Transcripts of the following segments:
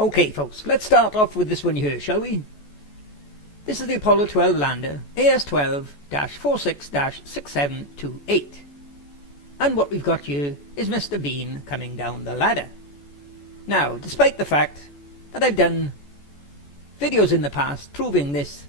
Okay folks, let's start off with this one here, shall we? This is the Apollo 12 lander, AS12-46-6728. And what we've got here is Mr. Bean coming down the ladder. Now, despite the fact that I've done videos in the past proving this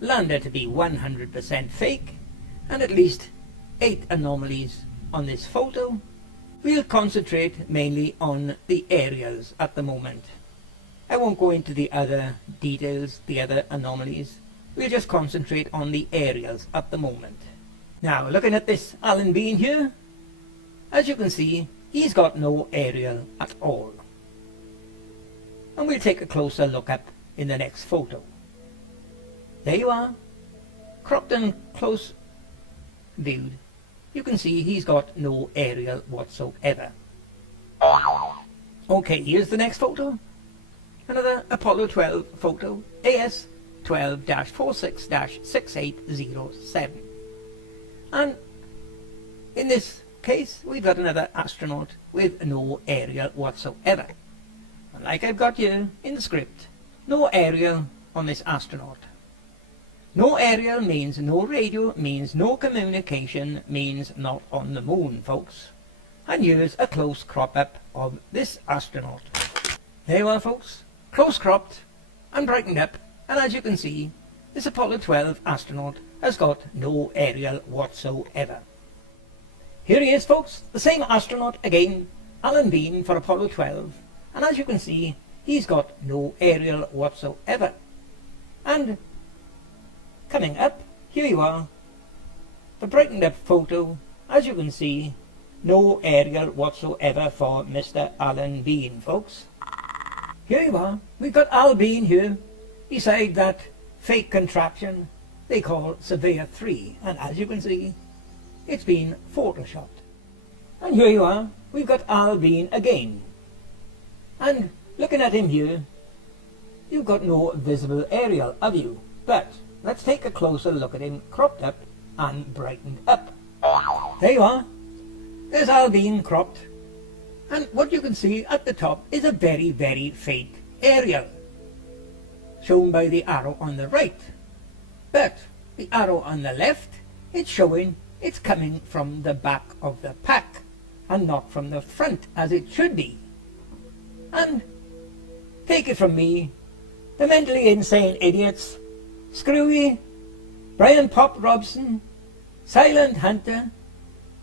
lander to be 100% fake, and at least 8 anomalies on this photo, we'll concentrate mainly on the aerials at the moment. I won't go into the other details, the other anomalies. We'll just concentrate on the aerials at the moment. Now, looking at this Alan Bean here, as you can see, he's got no aerial at all. And we'll take a closer look at in the next photo. There you are, cropped and close viewed. You can see he's got no aerial whatsoever. Okay, here's the next photo. Another Apollo 12 photo, AS12-46-6807. And in this case, we've got another astronaut with no aerial whatsoever. And like I've got here in the script, no aerial on this astronaut. No aerial means no radio, means no communication, means not on the moon, folks. And here's a close crop up of this astronaut. There you are, folks. Close cropped and brightened up, and as you can see, this Apollo 12 astronaut has got no aerial whatsoever. Here he is, folks, the same astronaut again, Alan Bean for Apollo 12, and as you can see, he's got no aerial whatsoever. And coming up, here you are, the brightened up photo, as you can see, no aerial whatsoever for Mr. Alan Bean, folks. Here you are, we've got Al Bean here, beside that fake contraption they call Surveyor 3, and as you can see, it's been photoshopped. And here you are, we've got Al Bean again. And looking at him here, you've got no visible aerial, have you? But let's take a closer look at him, cropped up and brightened up. There you are, there's Al Bean cropped. And what you can see at the top is a very, very faint aerial, shown by the arrow on the right. But the arrow on the left, it's showing it's coming from the back of the pack, and not from the front, as it should be. And take it from me, the mentally insane idiots, Screwy, Brian Pop Robson, Silent Hunter,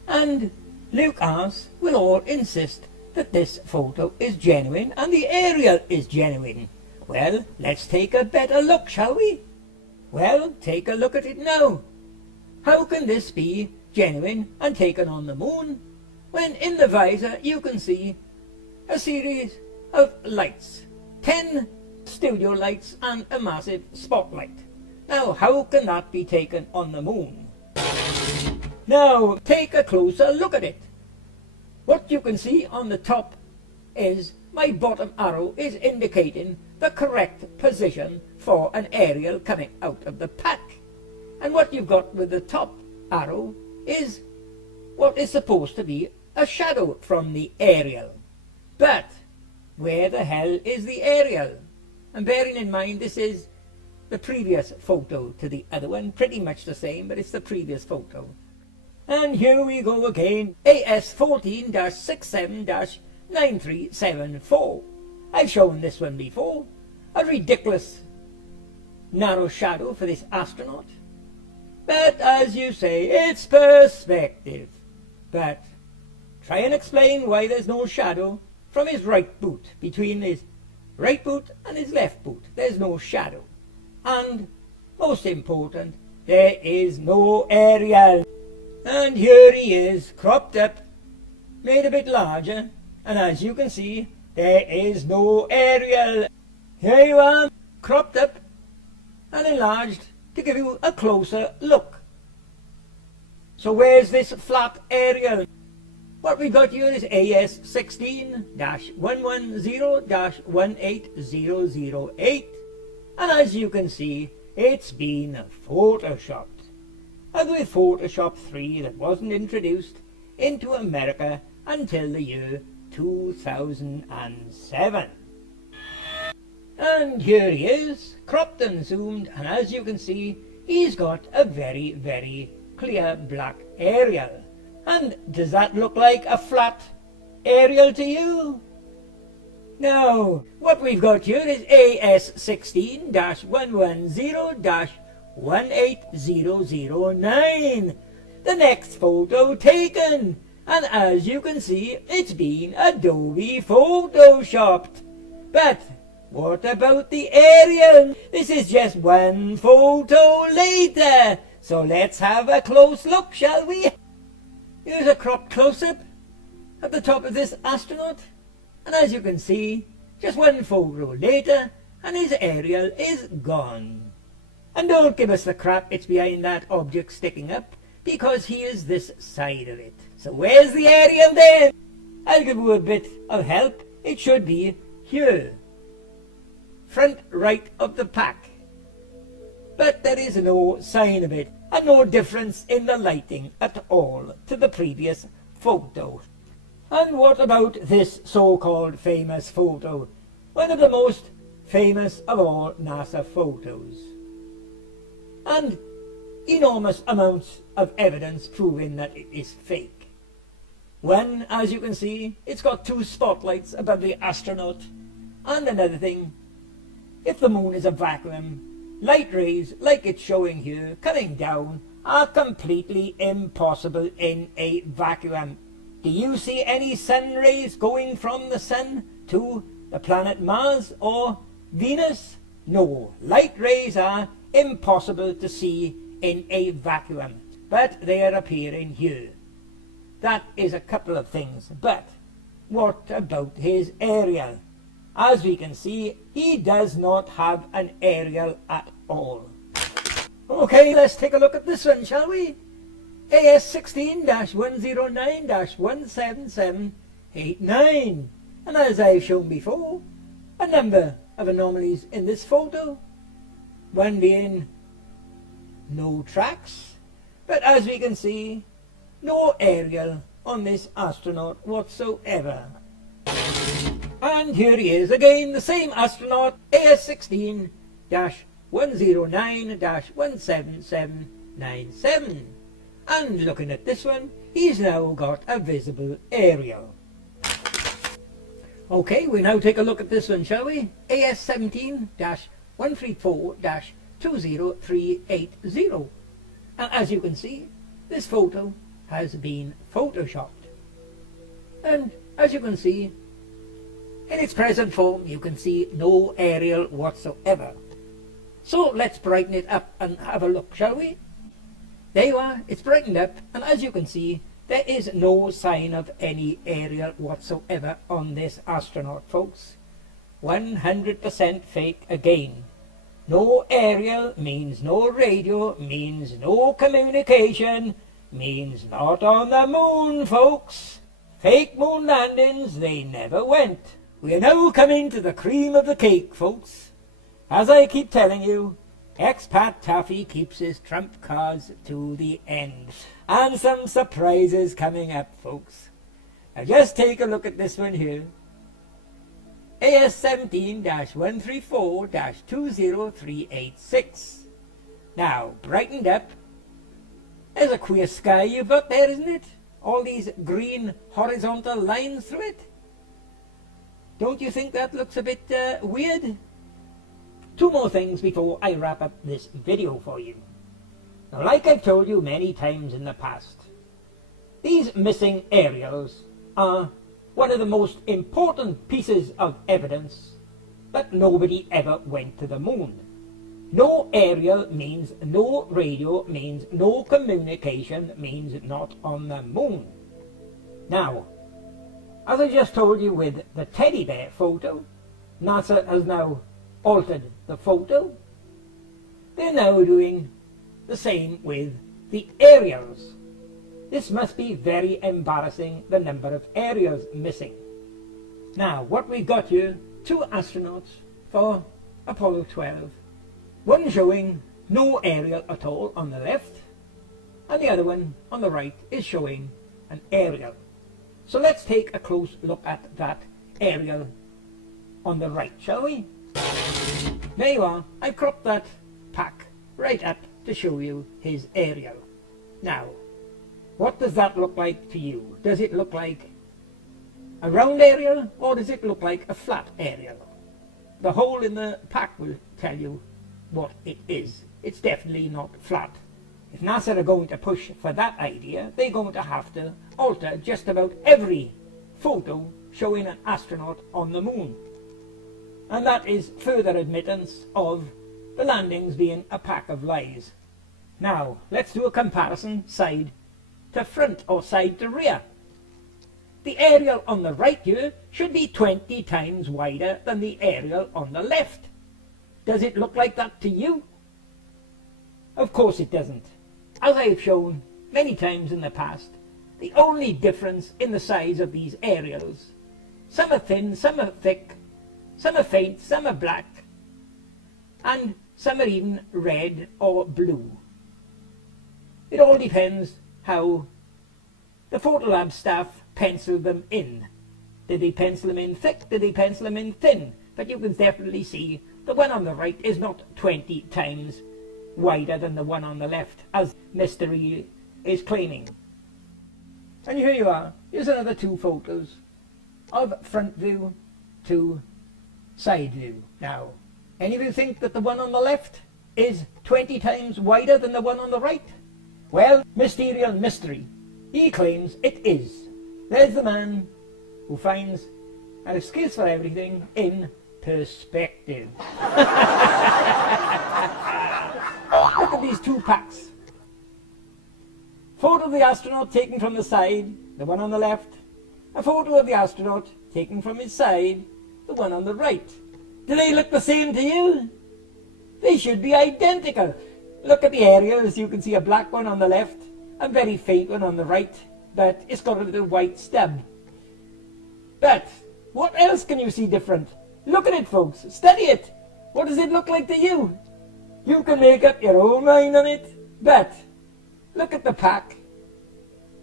and Luke Arse will all insist that this photo is genuine and the aerial is genuine. Well, let's take a better look, shall we? Well, take a look at it now. How can this be genuine and taken on the moon, when in the visor you can see a series of lights, 10 studio lights and a massive spotlight. Now, how can that be taken on the moon? Now, take a closer look at it. What you can see on the top is my bottom arrow is indicating the correct position for an aerial coming out of the pack. And what you've got with the top arrow is what is supposed to be a shadow from the aerial. But where the hell is the aerial? And bearing in mind this is the previous photo to the other one, pretty much the same, but it's the previous photo. And here we go again, AS14-67-9374. I've shown this one before. A ridiculous narrow shadow for this astronaut. But as you say, it's perspective. But try and explain why there's no shadow from his right boot. Between his right boot and his left boot, there's no shadow. And most important, there is no aerial. And here he is, cropped up, made a bit larger, and as you can see, there is no aerial. Here you are, cropped up and enlarged to give you a closer look. So where's this flat aerial? What we got here is AS16-110-18008, and as you can see, it's been photoshopped. And with Photoshop 3 that wasn't introduced into America until the year 2007. And here he is, cropped and zoomed, and as you can see, he's got a very, very clear black aerial. And does that look like a flat aerial to you? Now, what we've got here is AS16-110-18009. The next photo taken. And as you can see, it's been Adobe Photoshopped. But what about the aerial? This is just one photo later. So let's have a close look, shall we? Here's a cropped close-up at the top of this astronaut. And as you can see, just one photo later, and his aerial is gone. And don't give us the crap it's behind that object sticking up, because here's this side of it. So where's the aerial then? I'll give you a bit of help. It should be here. Front right of the pack. But there is no sign of it, and no difference in the lighting at all to the previous photo. And what about this so-called famous photo? One of the most famous of all NASA photos. And enormous amounts of evidence proving that it is fake. One, as you can see, it's got two spotlights above the astronaut. And another thing, if the moon is a vacuum, light rays, like it's showing here, coming down, are completely impossible in a vacuum. Do you see any sun rays going from the sun to the planet Mars or Venus? No, light rays are impossible to see in a vacuum, but they are appearing here. That is a couple of things, but what about his aerial? As we can see, he does not have an aerial at all. Okay, let's take a look at this one, shall we? AS16-109-17789. And as I've shown before, a number of anomalies in this photo. One being no tracks, but as we can see, no aerial on this astronaut whatsoever. And here he is again, the same astronaut, AS16-109-17797. And looking at this one, he's now got a visible aerial. Okay, we now take a look at this one, shall we? AS17-134-20380. And as you can see, this photo has been photoshopped. And as you can see, in its present form, you can see no aerial whatsoever. So let's brighten it up and have a look, shall we? There you are, it's brightened up, and as you can see, there is no sign of any aerial whatsoever on this astronaut, folks. 100% fake again. No aerial means no radio, means no communication, means not on the moon, folks. Fake moon landings, they never went. We are now coming to the cream of the cake, folks. As I keep telling you, Expattaffy keeps his trump cards to the end. And some surprises coming up, folks. Now just take a look at this one here. AS17-134-20386. Now, brightened up. There's a queer sky you've got there, isn't it? All these green horizontal lines through it. Don't you think that looks a bit weird? Two more things before I wrap up this video for you. Now, like I've told you many times in the past, these missing aerials are one of the most important pieces of evidence that nobody ever went to the moon. No aerial means no radio, means no communication, means not on the moon. Now, as I just told you with the teddy bear photo, NASA has now altered the photo. They're now doing the same with the aerials. This must be very embarrassing, the number of aerials missing. Now, what we've got here, two astronauts for Apollo 12. One showing no aerial at all on the left, and the other one on the right is showing an aerial. So let's take a close look at that aerial on the right, shall we? There you are. I've cropped that pack right up to show you his aerial. Now, what does that look like to you? Does it look like a round aerial, or does it look like a flat aerial? The hole in the pack will tell you what it is. It's definitely not flat. If NASA are going to push for that idea, they're going to have to alter just about every photo showing an astronaut on the moon. And that is further admittance of the landings being a pack of lies. Now, let's do a comparison side to front or side to rear. The aerial on the right here should be 20 times wider than the aerial on the left. Does it look like that to you? Of course it doesn't. As I've shown many times in the past, the only difference in the size of these aerials, some are thin, some are thick, some are faint, some are black, and some are even red or blue. It all depends how the Photolab staff penciled them in. Did they pencil them in thick? Did they pencil them in thin? But you can definitely see the one on the right is not 20 times wider than the one on the left, as Mystery is claiming. And here you are. Here's another two photos of front view to side view. Now, any of you think that the one on the left is 20 times wider than the one on the right? Well, Mysterial Mystery, he claims it is. There's the man who finds an excuse for everything in perspective. Look at these two packs. Photo of the astronaut taken from the side, the one on the left. A photo of the astronaut taken from his side, the one on the right. Do they look the same to you? They should be identical. Look at the aerials. You can see a black one on the left, a very faint one on the right, but it's got a little white stub. But what else can you see different? Look at it, folks. Study it. What does it look like to you? You can make up your own mind on it, but look at the pack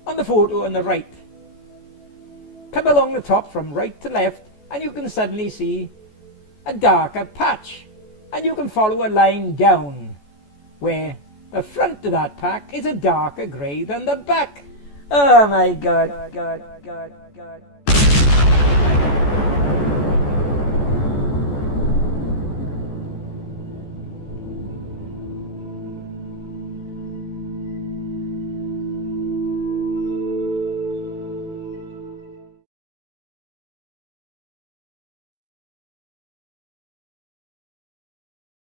on the photo on the right. Come along the top from right to left and you can suddenly see a darker patch, and you can follow a line down where the front of that pack is a darker grey than the back. Oh my God.